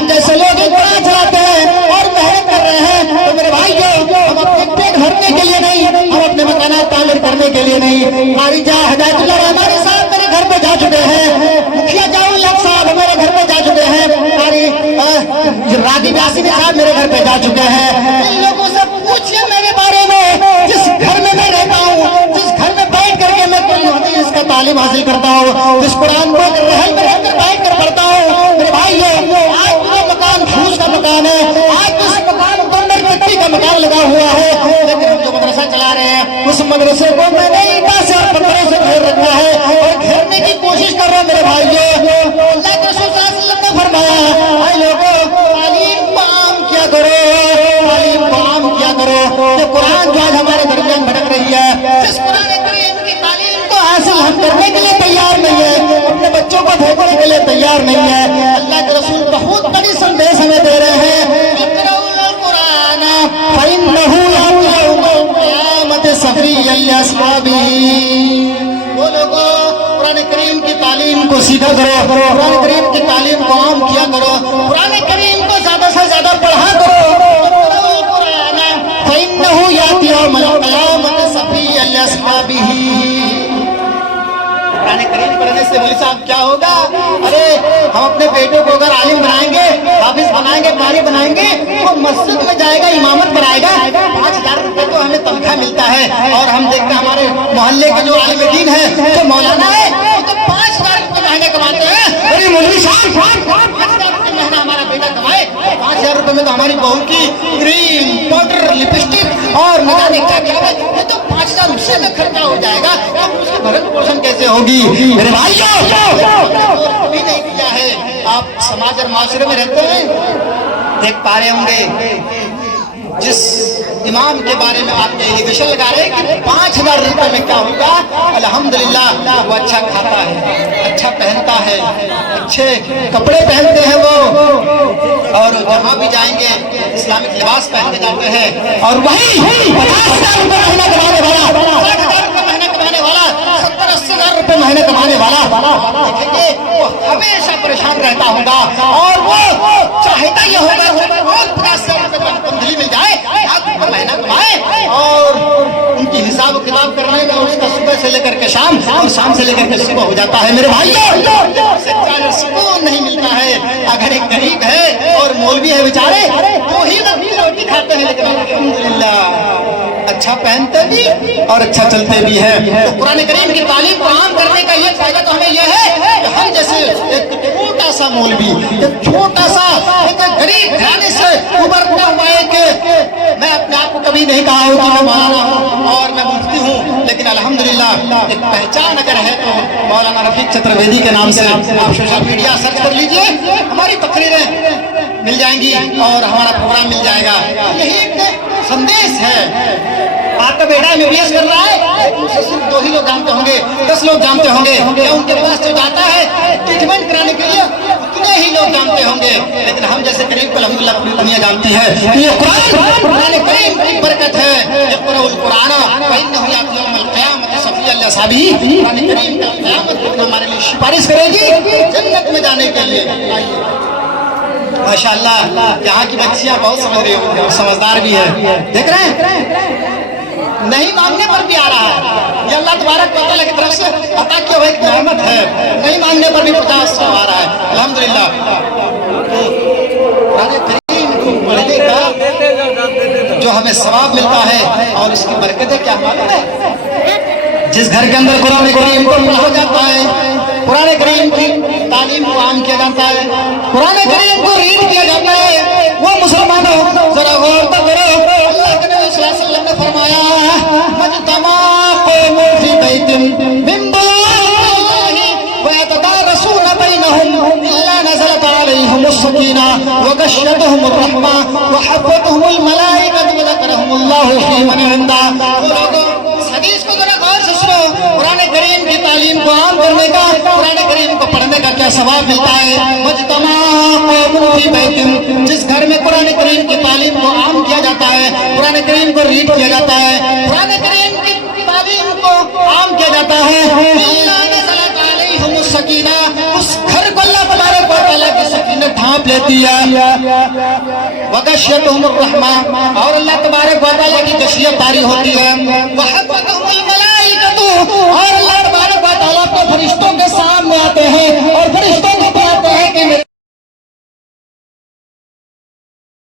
ہم جیسے لوگ قرآن چلاتے ہیں اور محنت کر رہے ہیں تو میرے بھائیو ہم اپنے پیٹ بھرنے کے لیے نہیں، ہم اپنے مکانات تعمیر کرنے کے لیے نہیں۔ قاری جہاں ہدایت اللہ رحمانی صاحب میرے گھر پہ جا چکے ہیں، مکھیا جاؤ لگ صاحب میرے گھر پہ جا چکے ہیں، قاری راغب یاسین صاحب میرے گھر پہ جا چکے ہیں۔ ان لوگوں سے پوچھئے میرے بارے میں، جس گھر میں میں رہتا ہوں، جس گھر میں بیٹھ کر کے میں قرآن حدیث کا تعلیم حاصل کرتا ہوں، جس قرآن کو رحل میں رہ کر بیٹھ کر پڑھتا ہوں، میرے بھائیو آج وہ مکان پھوس کا مکان ہے، آج اس مکان پر مٹی کا مکان لگا ہوا ہے، لیکن ہم جو مدرسہ چلا رہے ہیں اس مدرسے کو میں نے اینٹوں سے اور پتھروں سے گھیر رکھا ہے اور گھیرنے کی کوشش کر رہا ہوں۔ میرے بھائیو اللہ کے رسول صلی اللہ علیہ وسلم نے فرمایا اے لوگوں تعلیم کو عام کیا کرو، تعلیم کو عام کیا کرو۔ یہ قرآن جو آج ہمارے درمیان بھٹک رہی ہے، جس قرآن کریم کی تعلیم کو حاصل ہم کرنے کے لیے تیار نہیں ہے، اپنے بچوں کو بھیجنے کے لیے تیار نہیں ہے، اللہ کے رسول بہت بڑی سندیش ہمیں دے رہے ہیں، فَإِنَّهُ يَأْتِي يَوْمَ الْقِيَامَةِ صَفِيًّا لِأَصْحَابِهِ۔ وہ لوگوں قرآن کریم کی تعلیم کو سیکھا کرو، قرآن کریم کی تعلیم کو عام کیا کرو، قرآن کریم کو زیادہ سے زیادہ پڑھا کرو۔ فَإِنَّهُ يَأْتِي يَوْمَ الْقِيَامَةِ صَفِيًّا لِأَصْحَابِهِ۔ قرآن کریم پڑھنے سے مولوی صاحب کیا ہوگا؟ ارے ہم اپنے بیٹوں کو اگر عالم بنائیں گے، حافظ بنائیں گے، قاری بنائیں گے، وہ مسجد میں جائے گا، امامت کرائے گا، 5,000 روپے تو ہمیں تنخواہ ملتا ہے، اور ہم دیکھتے ہیں ہمارے محلے کے جو عالم دین ہے، جو مولانا ہے، وہ تو 5,000 روپے مہینے کماتے ہیں۔ ارے مولوی صاحب 5,000 روپے مہینہ ہمارا بیٹا کمائے، 5,000 روپے میں تو ہماری بہو کی کریم، پاؤڈر، لپسٹک اور نہ جانے کیا کیا ہے، یہ تو 5,000 روپے میں خرچہ ہو جائے گا، اب اس کی بھرن پوشن کیسے ہوگی؟ میرے بھائیو بھی نہیں کیا ہے۔ آپ سماج اور معاشرے میں رہتے ہیں، دیکھ پا رہے ہوں گے جس امام کے بارے میں آپ نے ایلیگیشن لگا رہے ہیں کہ 5,000 روپے میں کیا ہوگا، الحمدللہ وہ اچھا کھاتا ہے، اچھا پہنتا ہے، اچھے کپڑے پہنتے ہیں وہ، اور جہاں بھی جائیں گے اسلامک لباس پہن کے جاتے ہیں، اور وہی 50,000 روپے مہینہ کمانے والا، 60,000 روپے مہینہ کمانے والا، 70-80,000 روپے مہینے کمانے والا، دیکھیں گے وہ ہمیشہ پریشان رہتا ہوگا، اور وہ چاہتا یہ ہوگا اور 50,000 روپے کا تنخواہ مل جائے، مہینہ کمائے، اور ان کی حساب و کتاب کرنے میں اس کا صبح سے لے کر کے شام اور شام سے لے کر کے صبح ہو جاتا ہے۔ میرے بھائیو سچا سکون نہیں ملتا ہے۔ اگر ایک غریب ہے اور مولوی ہے بیچارے، وہ ہی روٹی کھاتے ہیں، لیکن الحمدللہ اچھا پہنتے بھی اور اچھا چلتے بھی ہے۔ تو قرآن کریم کی تعلیم کو عام کرنے کا یہ فائدہ تو ہمیں یہ ہے کہ ہم جیسے ایک چھوٹا سا مولوی، ایک چھوٹا سا ایک غریب گھرانے سے ابھرتا ہوا ہے کہ میں اپنے آپ کو کبھی نہیں کہا ہوں کہ میں مولانا ہوں اور میں مفتی ہوں، لیکن الحمدللہ ایک پہچان اگر ہے تو مولانا رفیق چترویدی کے نام سے آپ سوشل میڈیا سرچ کر لیجئے، ہماری تقریریں مل جائیں گی اور ہمارا پروگرام مل جائے گا۔ یہی ایک سندیش ہے۔ آپ کا بیٹا MBBS کر رہا ہے، اسے صرف 2 ہی لوگ جانتے ہوں گے، 10 لوگ جانتے ہوں گے، یا ان کے پاس جو جاتا ہے ٹریٹمنٹ کرانے کے لیے اتنے ہی لوگ جانتے ہوں گے، لیکن ہم جیسے قریب کو الحمدللہ پوری دنیا جانتی ہے۔ یہ قرآن کریم کی برکت ہے۔ اقرؤ القرآن فإنه يأتي يوم القيامة صفيا لأصحابه۔ قرآن کریم کا قیامت کو ہمارے لیے سفارش کرے گی جنت میں جانے کے لیے۔ ماشاءاللہ یہاں کی بچیاں بہت سمجھ رہی ہیں اور سمجھدار بھی ہے، دیکھ رہے ہیں نہیں مانگنے پر بھی آ رہا ہے، یہ اللہ تبارک و تعالیٰ کی طرف سے عطا کی ہوئی ایک نعمت ہے، نہیں مانگنے پر بھی 50 آ رہا ہے الحمدللہ۔ قرآن کریم کو پڑھنے کا جو ہمیں ثواب ملتا ہے اور اس کی برکتیں کیا معلوم ہے؟ جس گھر کے اندر قرآن کریم کو پڑھا جاتا ہے، قرآن کریم کی تعلیم کو عام کیا جاتا ہے، قرآن کریم کو ریڈ کیا جاتا ہے، وہ مسلمانوں ذرا غور تو کرو، اللہ کے نبی صلی اللہ علیہ وسلم نے فرمایا مجتمع قوم فی بیت من بیوت ویتدارسون بینہم الا نزلت علیہم السکینہ وغشیتہم الرحمہ وحفتہم الملائکۃ وذکرہم اللہ فی من عنده۔ حدیث کو ذرا غور سے سنو، قرآن کریم کی تعلیم کو عام کرنے کا، قرآن کریم کو پڑھنے کا کیا ثواب ملتا ہے۔ مجتمع قوم فی بیت، جس گھر میں قرآن کریم کی تعلیم کو عام کیا جاتا ہے، قرآن کریم کو ریڈ کیا جاتا ہے، قرآن کریم کی تعلیم کو عام کیا جاتا ہے، الا نزلت علیہم السکینہ، اس گھر کو اللہ تبارک و تعالیٰ کی سکینت ڈھانپ لیتی ہے وغشیتہم الرحمہ اور اللہ تبارک و تعالیٰ کی غشیت طاری ہوتی ہے وحفتہم الملائکۃ اور اللہ